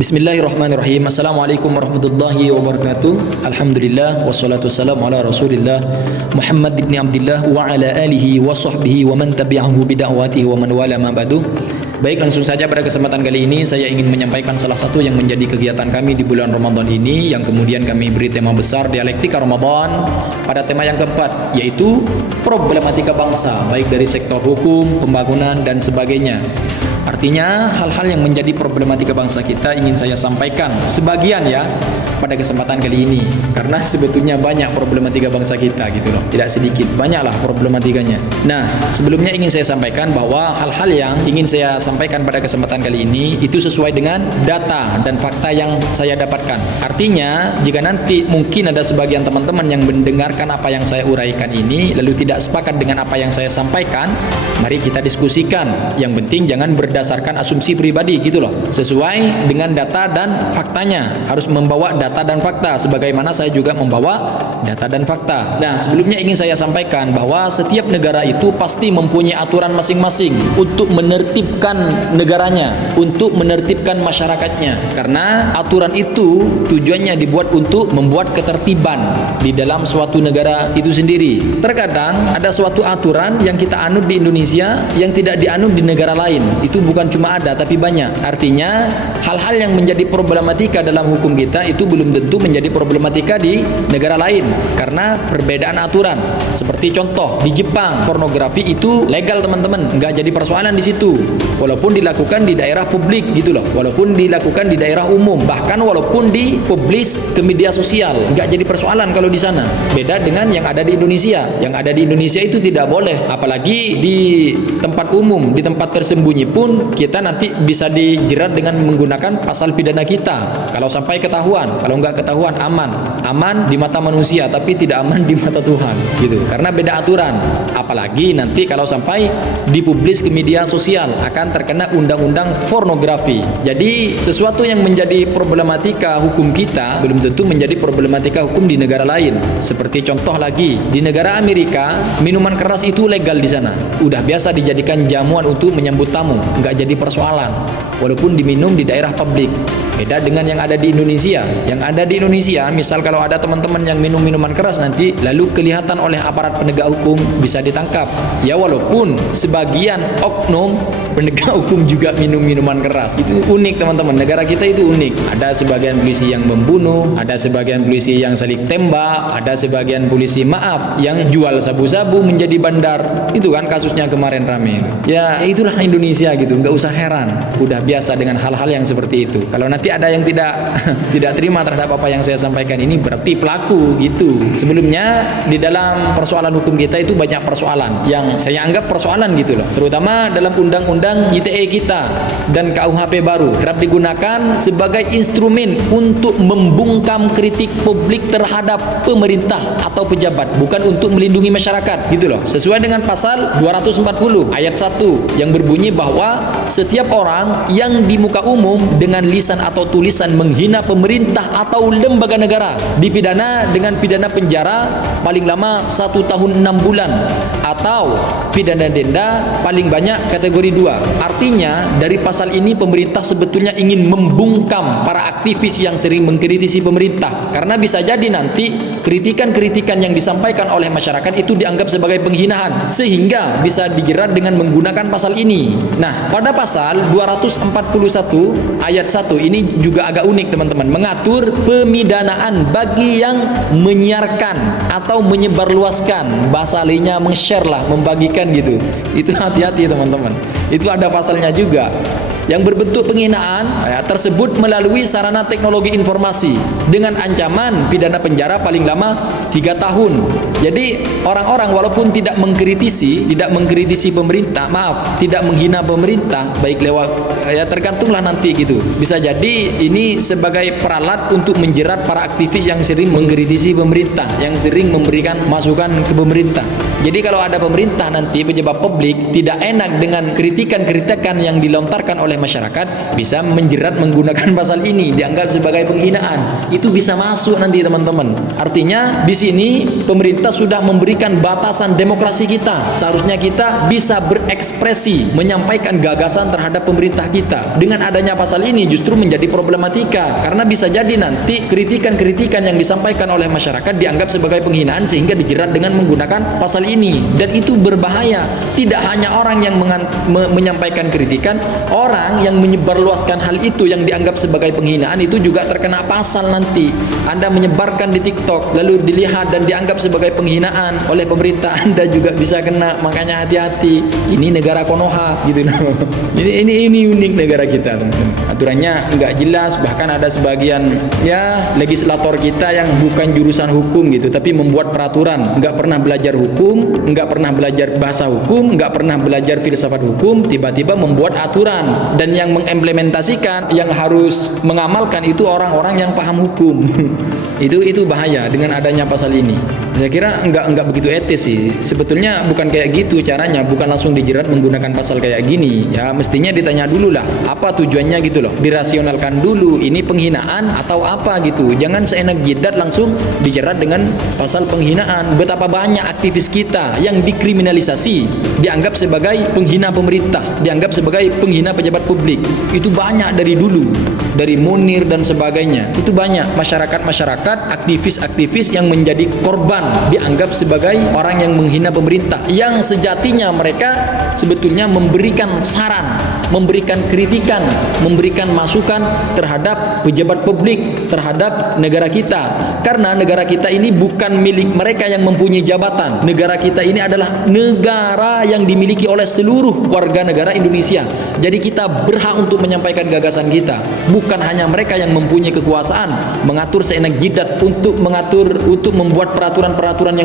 Bismillahirrahmanirrahim. Assalamualaikum warahmatullahi wabarakatuh. Alhamdulillah wassalatu wassalamu ala Rasulillah Muhammad ibn Abdullah wa ala alihi wa sahbihi wa man tabi'ahu bida'watihi wa man wala ma ba'du. Baik, langsung saja pada kesempatan kali ini saya ingin menyampaikan salah satu yang menjadi kegiatan kami di bulan Ramadan ini, yang kemudian kami beri tema besar dialektika Ramadan pada tema yang keempat, yaitu problematika bangsa, baik dari sektor hukum, pembangunan dan sebagainya. Artinya hal-hal yang menjadi problematika bangsa kita ingin saya sampaikan sebagian ya pada kesempatan kali ini, karena sebetulnya banyak problematika bangsa kita gitu loh, tidak sedikit, banyaklah problematikanya. Nah, sebelumnya ingin saya sampaikan bahwa hal-hal yang ingin saya sampaikan pada kesempatan kali ini itu sesuai dengan data dan fakta yang saya dapatkan. Artinya jika nanti mungkin ada sebagian teman-teman yang mendengarkan apa yang saya uraikan ini lalu tidak sepakat dengan apa yang saya sampaikan, mari kita diskusikan. Yang penting jangan berdasarkan asumsi pribadi gitu loh, sesuai dengan data dan faktanya. Harus membawa data dan fakta, sebagaimana saya juga membawa data dan fakta. Nah, sebelumnya ingin saya sampaikan bahwa setiap negara itu pasti mempunyai aturan masing-masing untuk menertibkan negaranya, untuk menertibkan masyarakatnya, karena aturan itu tujuannya dibuat untuk membuat ketertiban di dalam suatu negara itu sendiri. Terkadang ada suatu aturan yang kita anut di Indonesia yang tidak dianut di negara lain. Itu bukan cuma ada, tapi banyak. Artinya hal-hal yang menjadi problematika dalam hukum kita itu belum tentu menjadi problematika di negara lain karena perbedaan aturan. Seperti contoh di Jepang, pornografi itu legal teman-teman, nggak jadi persoalan di situ, walaupun dilakukan di daerah publik gitu loh, walaupun dilakukan di daerah umum, bahkan walaupun dipublis ke media sosial, nggak jadi persoalan kalau di sana. Beda dengan yang ada di Indonesia. Yang ada di Indonesia itu tidak boleh, apalagi di tempat umum, di tempat tersembunyi pun kita nanti bisa dijerat dengan menggunakan pasal pidana kita kalau sampai ketahuan. Kalau nggak ketahuan aman di mata manusia, tapi tidak aman di mata Tuhan gitu, karena beda aturan. Apalagi nanti kalau sampai dipublis ke media sosial akan terkena undang-undang pornografi. Jadi sesuatu yang menjadi problematika hukum kita belum tentu menjadi problematika hukum di negara lain. Seperti contoh lagi, di negara Amerika minuman keras itu legal di sana, udah biasa dijadikan jamuan untuk menyambut tamu, nggak jadi persoalan walaupun diminum di daerah publik. Beda dengan yang ada di Indonesia. Yang ada di Indonesia, misal kalau ada teman-teman yang minum minuman keras nanti lalu kelihatan oleh aparat penegak hukum, bisa ditangkap. Ya walaupun sebagian oknum penegak hukum juga minum minuman keras. Itu unik teman-teman, negara kita itu unik. Ada sebagian polisi yang membunuh, ada sebagian polisi yang saling tembak, ada sebagian polisi yang jual sabu-sabu menjadi bandar. Itu kan kasusnya kemarin rame itu. Ya itulah Indonesia gitu, nggak usah heran, udah biasa dengan hal-hal yang seperti itu. Kalau nanti ada yang tidak terima terhadap apa yang saya sampaikan ini, berarti pelaku gitu. Sebelumnya di dalam persoalan hukum kita itu banyak persoalan yang saya anggap persoalan gitu loh, terutama dalam undang-undang ITE kita dan KUHP baru kerap digunakan sebagai instrumen untuk membungkam kritik publik terhadap pemerintah atau pejabat, bukan untuk melindungi masyarakat gitu loh. Sesuai dengan pasal 240 ayat 1 yang berbunyi bahwa setiap orang yang di muka umum dengan lisan atau tulisan menghina pemerintah atau lembaga negara dipidana dengan pidana penjara paling lama 1 tahun 6 bulan atau pidana denda paling banyak kategori 2. Artinya dari pasal ini pemerintah sebetulnya ingin membungkam para aktivis yang sering mengkritisi pemerintah, karena bisa jadi nanti kritikan-kritikan yang disampaikan oleh masyarakat itu dianggap sebagai penghinaan, sehingga bisa dijerat dengan menggunakan pasal ini. Nah, pada pasal 241 ayat 1 ini juga agak unik teman-teman, mengatur pemidanaan bagi yang menyiarkan atau menyebarluaskan, bahasa lainnya meng-share lah, membagikan gitu. Itu hati-hati teman-teman, itu ada pasalnya juga, yang berbentuk penghinaan tersebut melalui sarana teknologi informasi dengan ancaman pidana penjara paling lama 3 tahun. Jadi orang-orang walaupun tidak mengkritisi pemerintah, tidak menghina pemerintah, baik lewat ya tergantunglah nanti gitu. Bisa jadi ini sebagai peralat untuk menjerat para aktivis yang sering mengkritisi pemerintah, yang sering memberikan masukan ke pemerintah. Jadi kalau ada pemerintah nanti pejabat publik tidak enak dengan kritikan-kritikan yang dilontarkan oleh masyarakat, bisa menjerat menggunakan pasal ini, dianggap sebagai penghinaan. Itu bisa masuk nanti teman-teman. Artinya di sini pemerintah sudah memberikan batasan demokrasi kita. Seharusnya kita bisa berekspresi, menyampaikan gagasan terhadap pemerintah kita. Dengan adanya pasal ini justru menjadi problematika, karena bisa jadi nanti kritikan-kritikan yang disampaikan oleh masyarakat dianggap sebagai penghinaan sehingga dijerat dengan menggunakan pasal ini. Dan itu berbahaya. Tidak hanya orang yang menyampaikan kritikan, orang yang menyebarluaskan hal itu yang dianggap sebagai penghinaan itu juga terkena pasal nanti. Anda menyebarkan di TikTok lalu dilihat dan dianggap sebagai penghinaan oleh pemerintah, Anda juga bisa kena. Makanya hati-hati. Ini negara Konoha gitu. Ini unik negara kita, teman-teman. Aturannya nggak jelas, bahkan ada sebagian ya legislator kita yang bukan jurusan hukum gitu, tapi membuat peraturan, nggak pernah belajar hukum, nggak pernah belajar bahasa hukum, nggak pernah belajar filsafat hukum, tiba-tiba membuat aturan, dan yang mengimplementasikan, yang harus mengamalkan itu orang-orang yang paham hukum. Itu bahaya dengan adanya pasal ini. Saya kira nggak begitu etis sih. Sebetulnya bukan kayak gitu caranya, bukan langsung dijerat menggunakan pasal kayak gini. Ya mestinya ditanya dulu lah, apa tujuannya gitu loh. Dirasionalkan dulu, ini penghinaan atau apa gitu. Jangan seenak jidat langsung dijerat dengan pasal penghinaan. Betapa banyak aktivis kita yang dikriminalisasi, dianggap sebagai penghina pemerintah, dianggap sebagai penghina pejabat publik. Itu banyak dari dulu, dari Munir dan sebagainya. Itu banyak masyarakat-masyarakat, aktivis-aktivis yang menjadi korban, dianggap sebagai orang yang menghina pemerintah, yang sejatinya mereka sebetulnya memberikan saran, memberikan kritikan, memberikan masukan terhadap pejabat publik, terhadap negara kita. Karena negara kita ini bukan milik mereka yang mempunyai jabatan. Negara kita ini adalah negara yang dimiliki oleh seluruh warga negara Indonesia. Jadi kita berhak untuk menyampaikan gagasan kita. Bukan hanya mereka yang mempunyai kekuasaan mengatur seenak jidat untuk membuat peraturan-peraturan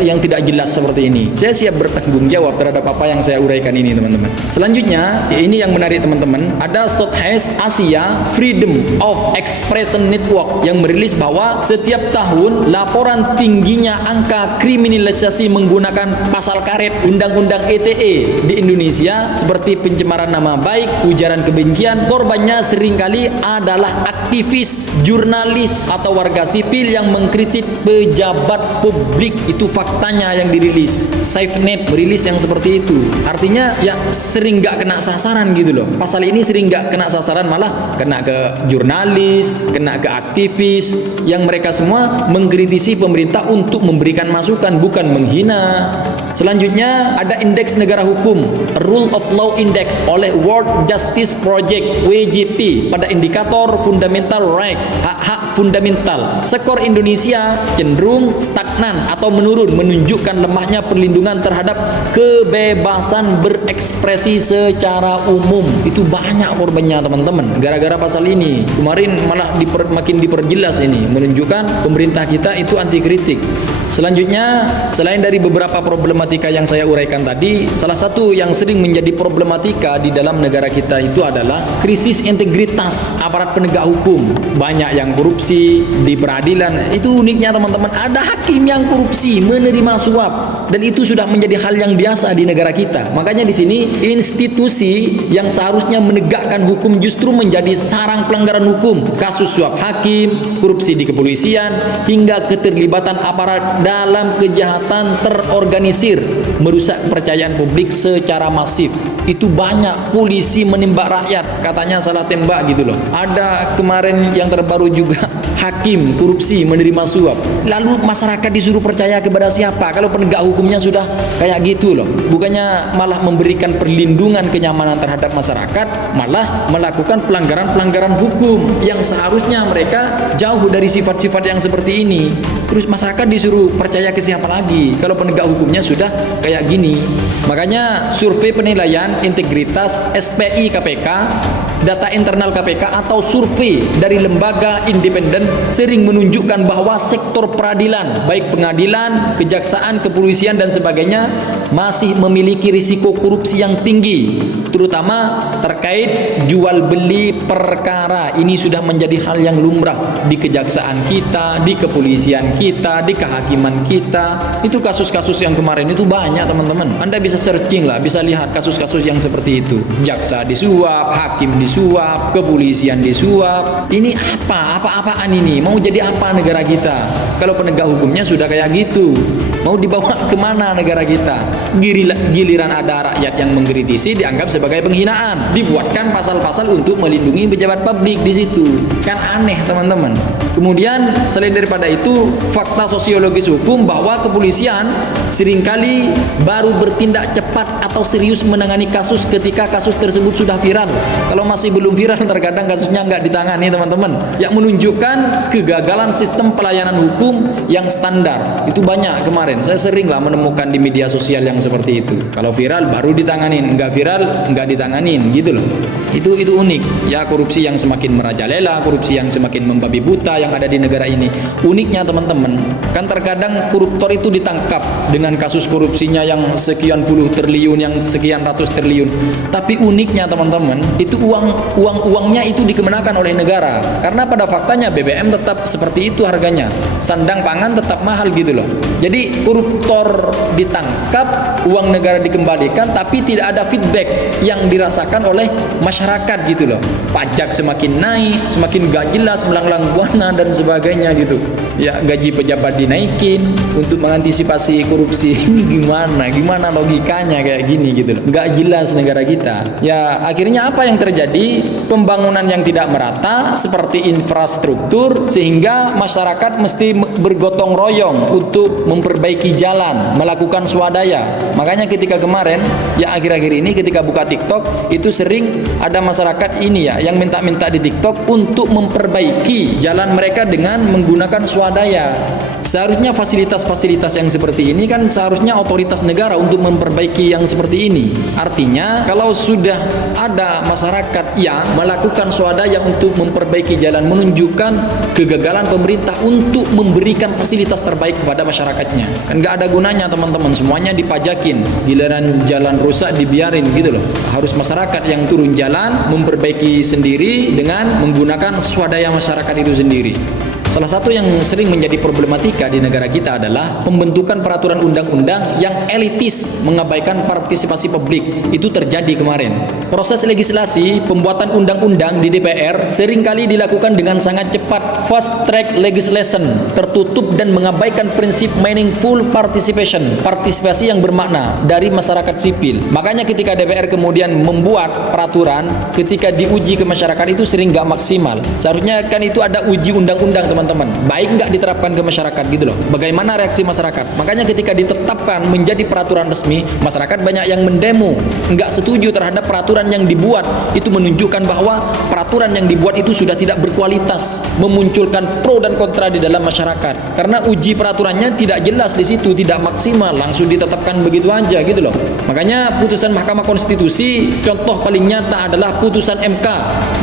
yang tidak jelas seperti ini. Saya siap bertanggung jawab terhadap apa yang saya uraikan ini, teman-teman. Selanjutnya, ini yang menarik, teman-teman. Ada Southeast Asia Freedom of Expression Network yang merilis bahwa setiap tahun laporan tingginya angka kriminalisasi menggunakan pasal karet Undang-Undang ITE di Indonesia seperti pencemaran nama baik, ujaran kebencian. Korbannya seringkali adalah aktivis, jurnalis atau warga sipil yang mengkritik pejabat publik. Itu faktanya yang dirilis. SafeNet merilis yang seperti itu. Artinya ya sering gak kena sasaran gitu loh. Pasal ini sering gak kena sasaran, malah kena ke jurnalis, kena ke aktivis, yang mereka semua mengkritisi pemerintah untuk memberikan masukan, bukan menghina. Selanjutnya ada Indeks Negara Hukum, Rule of Law Index oleh World Justice Project WJP pada indikator fundamental right, hak-hak fundamental. Skor Indonesia cenderung stagnan atau menurun, menunjukkan lemahnya perlindungan terhadap kebebasan berekspresi secara umum. Itu banyak korbannya, teman-teman, gara-gara pasal ini. Kemarin malah makin diperjelas ini, menunjukkan pemerintah kita itu anti kritik. Selanjutnya, selain dari beberapa problematika yang saya uraikan tadi, salah satu yang sering menjadi problematika di dalam negara kita itu adalah krisis integritas aparat penegak hukum. Banyak yang korupsi di peradilan. Itu uniknya, teman-teman, ada hakim yang korupsi, menerima suap, dan itu sudah menjadi hal yang biasa di negara kita. Makanya di sini institusi yang seharusnya menegakkan hukum justru menjadi sarang pelanggaran hukum. Kasus suap hakim, korupsi di kepolisian, hingga keterlibatan aparat dalam kejahatan terorganisir merusak kepercayaan publik secara masif. Itu banyak polisi menembak rakyat, katanya salah tembak gitu loh. Ada kemarin yang terbaru juga hakim korupsi menerima suap. Lalu masyarakat disuruh percaya kepada siapa kalau penegak hukumnya sudah kayak gitu loh. Bukannya malah memberikan perlindungan kenyamanan terhadap masyarakat, malah melakukan pelanggaran-pelanggaran hukum yang seharusnya mereka jauh dari sifat-sifat yang seperti ini. Terus masyarakat disuruh percaya ke siapa lagi kalau penegak hukumnya sudah kayak gini. Makanya survei penilaian dan integritas SPI KPK, data internal KPK atau survei dari lembaga independen sering menunjukkan bahwa sektor peradilan, baik pengadilan, kejaksaan, kepolisian dan sebagainya masih memiliki risiko korupsi yang tinggi, terutama terkait jual beli perkara. Ini sudah menjadi hal yang lumrah di kejaksaan kita, di kepolisian kita, di kehakiman kita. Itu kasus-kasus yang kemarin itu banyak, teman-teman. Anda bisa searching lah, bisa lihat kasus-kasus yang seperti itu. Jaksa disuap, hakim disuap, kepolisian disuap. Ini apa-apaan ini? Mau jadi apa negara kita? Kalau penegak hukumnya sudah kayak gitu, mau dibawa kemana negara kita? Giliran ada rakyat yang mengkritisi dianggap sebagai penghinaan, dibuatkan pasal-pasal untuk melindungi pejabat publik di situ. Kan aneh, teman-teman. Kemudian selain daripada itu, fakta sosiologis hukum bahwa kepolisian seringkali baru bertindak cepat atau serius menangani kasus ketika kasus tersebut sudah viral. Kalau masih belum viral, terkadang kasusnya nggak ditangani, teman-teman. Yang menunjukkan kegagalan sistem pelayanan hukum yang standar. Itu banyak kemarin. Saya sering lah menemukan di media sosial yang seperti itu. Kalau viral baru ditanganin, nggak viral nggak ditanganin, gitu loh. Itu unik. Ya, korupsi yang semakin merajalela, korupsi yang semakin membabi buta yang ada di negara ini. Uniknya, teman-teman, kan terkadang koruptor itu ditangkap dengan kasus korupsinya yang sekian puluh triliun, yang sekian ratus triliun. Tapi uniknya, teman-teman, itu uangnya itu dikenakan oleh negara. Karena pada faktanya BBM tetap seperti itu harganya. Sandang pangan tetap mahal, gitu loh. Jadi koruptor ditangkap, uang negara dikembalikan, tapi tidak ada feedback yang dirasakan oleh masyarakat, gitu loh. Pajak semakin naik, semakin gak jelas, melanglang buana dan sebagainya, gitu. Ya, gaji pejabat dinaikin untuk mengantisipasi korupsi. Ini gimana logikanya kayak gini, gitu loh. Gak jelas negara kita. Ya, akhirnya apa yang terjadi? Pembangunan yang tidak merata seperti infrastruktur, sehingga masyarakat mesti bergotong royong untuk memperbaiki jalan, melakukan swadaya. Makanya ketika kemarin, ya akhir-akhir ini ketika buka TikTok, itu sering ada masyarakat ini ya yang minta-minta di TikTok untuk memperbaiki jalan mereka dengan menggunakan swadaya. Seharusnya fasilitas-fasilitas yang seperti ini kan seharusnya otoritas negara untuk memperbaiki yang seperti ini. Artinya kalau sudah ada masyarakat yang melakukan swadaya untuk memperbaiki jalan, menunjukkan kegagalan pemerintah untuk memberikan fasilitas terbaik kepada masyarakatnya. Kan nggak ada gunanya, teman-teman, semuanya dipajakin, giliran jalan rusak dibiarin, gitu loh. Harus masyarakat yang turun jalan memperbaiki sendiri dengan menggunakan swadaya masyarakat itu sendiri. Salah satu yang sering menjadi problematika di negara kita adalah pembentukan peraturan undang-undang yang elitis, mengabaikan partisipasi publik. Itu terjadi kemarin. Proses legislasi pembuatan undang-undang di DPR seringkali dilakukan dengan sangat cepat, fast track legislation, tertutup dan mengabaikan prinsip meaningful participation, partisipasi yang bermakna dari masyarakat sipil. Makanya ketika DPR kemudian membuat peraturan, ketika diuji ke masyarakat itu sering nggak maksimal. Seharusnya kan itu ada uji undang-undang, teman-teman, baik nggak diterapkan ke masyarakat, gitu loh. Bagaimana reaksi masyarakat? Makanya ketika ditetapkan menjadi peraturan resmi, masyarakat banyak yang mendemo, nggak setuju terhadap peraturan yang dibuat. Itu menunjukkan bahwa peraturan yang dibuat itu sudah tidak berkualitas, memunculkan pro dan kontra di dalam masyarakat. Karena uji peraturannya tidak jelas di situ, tidak maksimal, langsung ditetapkan begitu aja, gitu loh. Makanya putusan Mahkamah Konstitusi, contoh paling nyata adalah putusan MK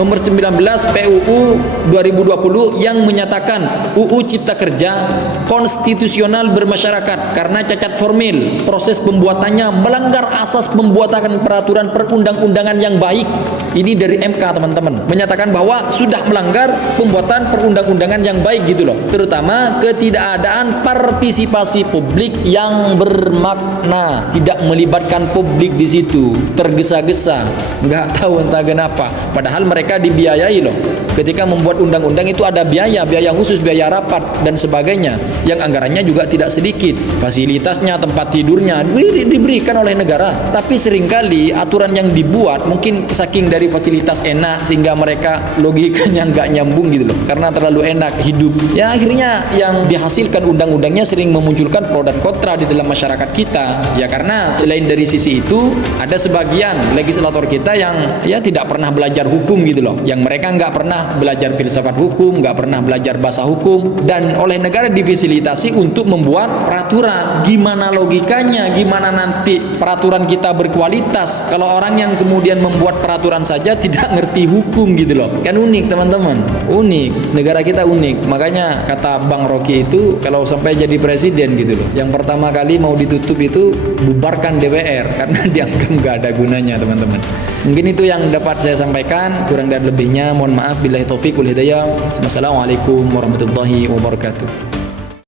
nomor 19 PUU 2020 yang menyatakan UU Cipta Kerja konstitusional bermasyarakat karena cacat formil. Proses pembuatannya melanggar asas pembuatan peraturan perundang-undangan yang baik. Ini dari MK, teman-teman, menyatakan bahwa sudah melanggar pembuatan perundang-undangan yang baik, gitu loh. Terutama ketidakadaan partisipasi publik yang bermakna, tidak melibatkan publik di situ, tergesa-gesa, nggak tahu entah kenapa. Padahal mereka dibiayai loh. Ketika membuat undang-undang itu ada biaya khusus, biaya rapat dan sebagainya, yang anggarannya juga tidak sedikit. Fasilitasnya, tempat tidurnya diberikan oleh negara. Tapi seringkali aturan yang dibuat mungkin saking dari nyari fasilitas enak sehingga mereka logikanya nggak nyambung gitu loh, karena terlalu enak hidup. Ya akhirnya yang dihasilkan undang-undangnya sering memunculkan pro dan kontra di dalam masyarakat kita. Ya karena selain dari sisi itu, ada sebagian legislator kita yang ya tidak pernah belajar hukum gitu loh, yang mereka nggak pernah belajar filsafat hukum, nggak pernah belajar bahasa hukum, dan oleh negara difasilitasi untuk membuat peraturan. Gimana logikanya, gimana nanti peraturan kita berkualitas kalau orang yang kemudian membuat peraturan saja tidak ngerti hukum gitu loh. Kan unik teman-teman, unik, negara kita unik. Makanya kata Bang Rocky itu kalau sampai jadi presiden gitu loh, yang pertama kali mau ditutup itu bubarkan DPR karena dianggap nggak ada gunanya teman-teman. Mungkin itu yang dapat saya sampaikan, kurang dan lebihnya mohon maaf. Billahi taufik wal hidayah. Wassalamualaikum warahmatullahi wabarakatuh.